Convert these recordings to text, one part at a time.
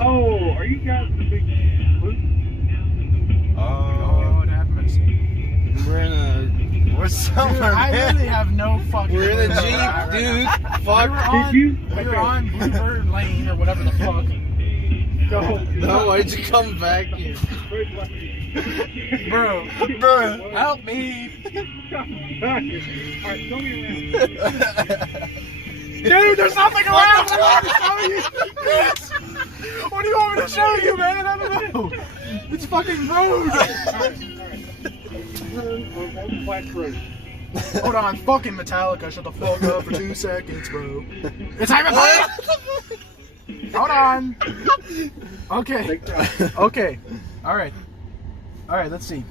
Oh, are you guys the big loop? Oh, have mercy. We're somewhere, I really have no fucking. We're in a clue. Jeep, dude. Fuck. We were on Bluebird Lane or whatever the fuck. No, why'd you come back here? Bro, help me. Alright, show me around. Dude, there's nothing around. What do you want me to show you, man? I don't know. It's fucking road. Hold on, fucking Metallica, shut the fuck up for 2 seconds, bro. It's time to play. Hold on. Okay. Okay. Alright, let's see.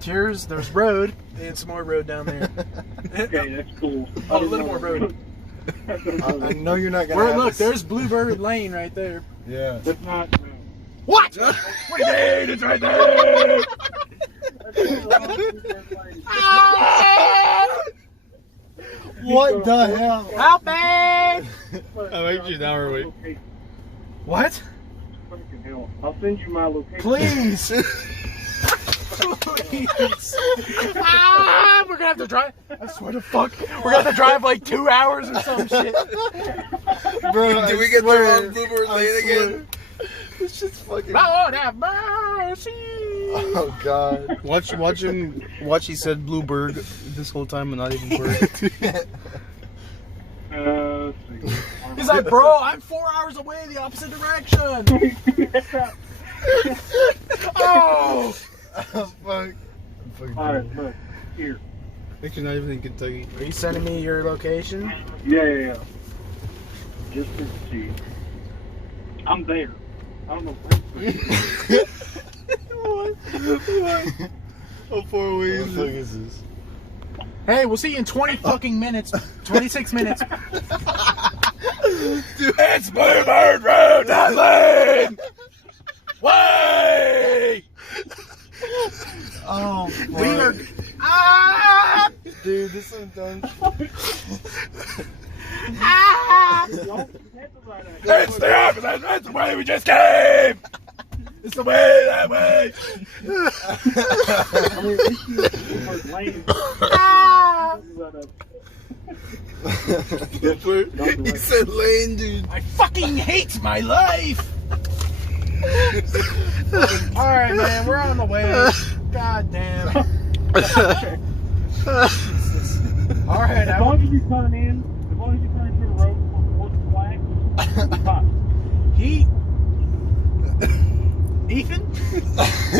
There's road, and some more road down there. Okay, that's cool. Oh, a little more road. I know you're not gonna. Look, there's Bluebird Lane right there. Yeah. That's not. What? What do you mean? It's right there! What the hell? Help me! I like you now, or wait. What? Fucking hell. I'll send you my location. Please! Please! We're gonna have to drive. I swear to fuck. We're gonna have to drive like 2 hours or some shit. Bro, did we get there on Bluebird Lane again? This shit's fucking. Lord have mercy! Oh god. Watch him. Watch. He said Bluebird this whole time and not even bird. Let's see. He's like, bro, I'm 4 hours away the opposite direction. Oh! Fuck. Alright, look. Here. I think you're not even in Kentucky. Are you sending me your location? Yeah. Just to see. I'm there. I don't know What? How far away is this? Hey, we'll see you in 20 fucking minutes. 26 minutes. Dude, it's Bluebird Road, that lane! Way! Oh, We are. Ah! dude, this is done. Ah! It's the opposite. That's the way we just came. It's the way that way. Ah! He said lane, dude. I fucking hate my life. All right, man, we're on the way. God damn. All right, As long as you turn into the road before the flag, Ethan?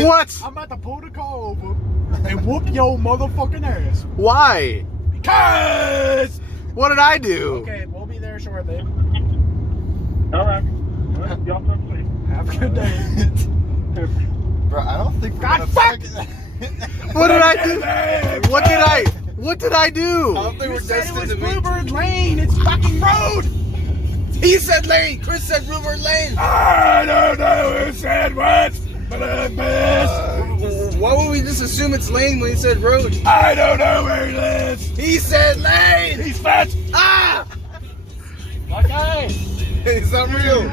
What? I'm about to pull the car over and whoop your motherfucking ass. Why? Because. What did I do? Okay, we'll be there shortly. Alright. Well, y'all talk safe. Have a good day. Bro, I don't think we're God gonna fuck! What did I do? What did I do? I don't think You we're said it destined was to meet. Bluebird Lane. It's fucking road. He said lane. Chris said Bluebird Lane. I don't know who said what, but I'm pissed. Why would we just assume it's lane when he said road? I don't know where he lives. He said lane. He's fat. Ah! Okay. It's not real.